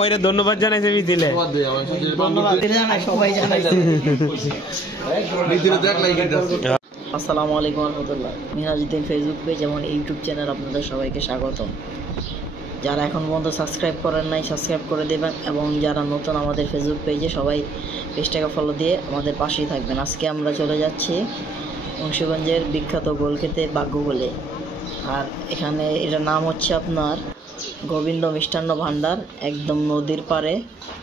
ওইটা ধন্যবাদ জানাইছে মিথিলে। আসসালামু আলাইকুম রহমতুল্লাহ। মিনাজউদ্দিন ফেসবুক পেজ এবং ইউটিউব চ্যানেল আপনাদের সবাইকে স্বাগতম। যারা এখন পর্যন্ত সাবস্ক্রাইব করেন নাই সাবস্ক্রাইব করে দেবেন, এবং যারা নতুন আমাদের ফেসবুক পেজে সবাই পেজটাকে ফলো দিয়ে আমাদের পাশেই থাকবেন। আজকে আমরা চলে যাচ্ছি মুন্সিগঞ্জের বিখ্যাত গোল খেতে বাগ্যগোলে। আর এখানে এটার নাম হচ্ছে আপনার গোবিন্দ মিষ্টান্ন ভাণ্ডার, একদম নদীর পাড়ে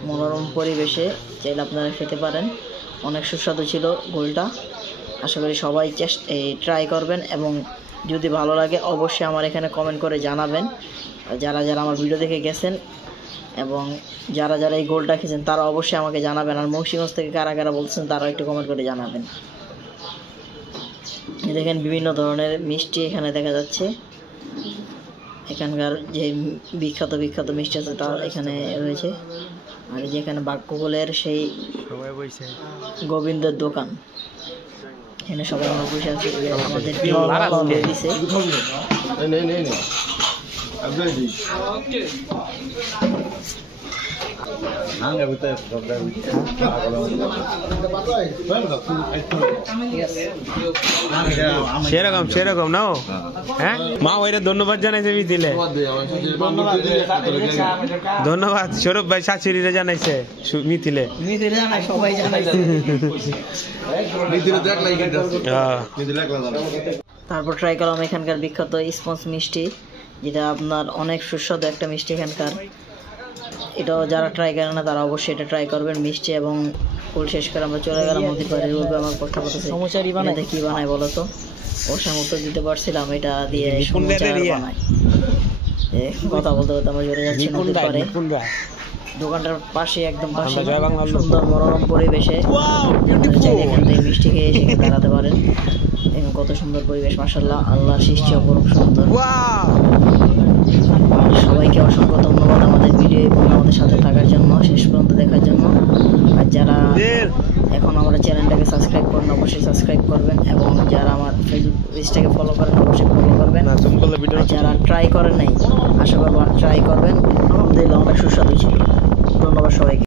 মনোরম পরিবেশে। চাইলে আপনারা খেতে পারেন। অনেক সুস্বাদু ছিল গোলটা। আশা করি সবাই ট্রাই করবেন, এবং যদি ভালো লাগে অবশ্যই আমার এখানে কমেন্ট করে জানাবেন। যারা যারা আমার ভিডিও দেখে গেছেন এবং যারা যারা এই গোলটা খেয়েছেন তারা অবশ্যই আমাকে জানাবেন। আর মুন্সিগঞ্জ থেকে কারা কারা বলছেন তারাও একটু কমেন্ট করে জানাবেন। দেখেন বিভিন্ন ধরনের মিষ্টি এখানে দেখা যাচ্ছে। এখানকার যে বিখ্যাত বিখ্যাত মিষ্টি আছে তা এখানে রয়েছে। আর যেখানে বাগ্যগোলের সেই গোবিন্দের দোকান, এখানে সবাই আমরা বসে আছি। আমাদের দিছে সেরকম সেরকম নাও। হ্যাঁ মা ওইটা ধন্যবাদ জানাইছে মিথিলে। ধন্যবাদ সৌরভ ভাই শাশুড়িরা জানাইছে মিথিলে। সবাই জানাইছে। তারপর ট্রাই করলাম এখানকার বিখ্যাত স্পঞ্জ মিষ্টি, যেটা আপনার অনেক সুস্বাদু একটা মিষ্টি এখানকার। এটাও যারা ট্রাই করে না তারা অবশ্যই এটা ট্রাই করবেন। মিষ্টি এবং ফুল শেষ করে আমরা চলে গেলাম নদীর পাড়ে। আমার কথা বলতেছে বানাতে কি বানায় বলো তো? ওর সঙ্গে উত্তর দিতে পারছিলাম এটা দিয়ে বানায়। কথা বলতে বলতে আমরা চলে যাচ্ছি নদীর পাড়ে। দোকানটার পাশে একদম পাশে সুন্দর মনোরম পরিবেশে এখান থেকে মিষ্টি খেয়ে সেখানে দাঁড়াতে পারেন। দেখুন কত সুন্দর পরিবেশ, মাশাআল্লাহ। আল্লাহর সৃষ্টি অপরূপ সুন্দর। সবাইকে অসংখ্য ধন্যবাদ আমাদের ভিডিও এবং আমাদের সাথে থাকার জন্য, শেষ পর্যন্ত দেখার জন্য। আর যারা এখন আমাদের চ্যানেলটাকে সাবস্ক্রাইব করেন অবশ্যই সাবস্ক্রাইব করবেন, এবং যারা আমার ফেসবুক পেজটাকে ফলো করেন অবশ্যই ফলো করবেন। যারা ট্রাই করেন নাই আশা করব ট্রাই করবেন। আলহামদুলিল্লাহ অনেক সুস্বাদু ছিল। ধন্যবাদ সবাইকে।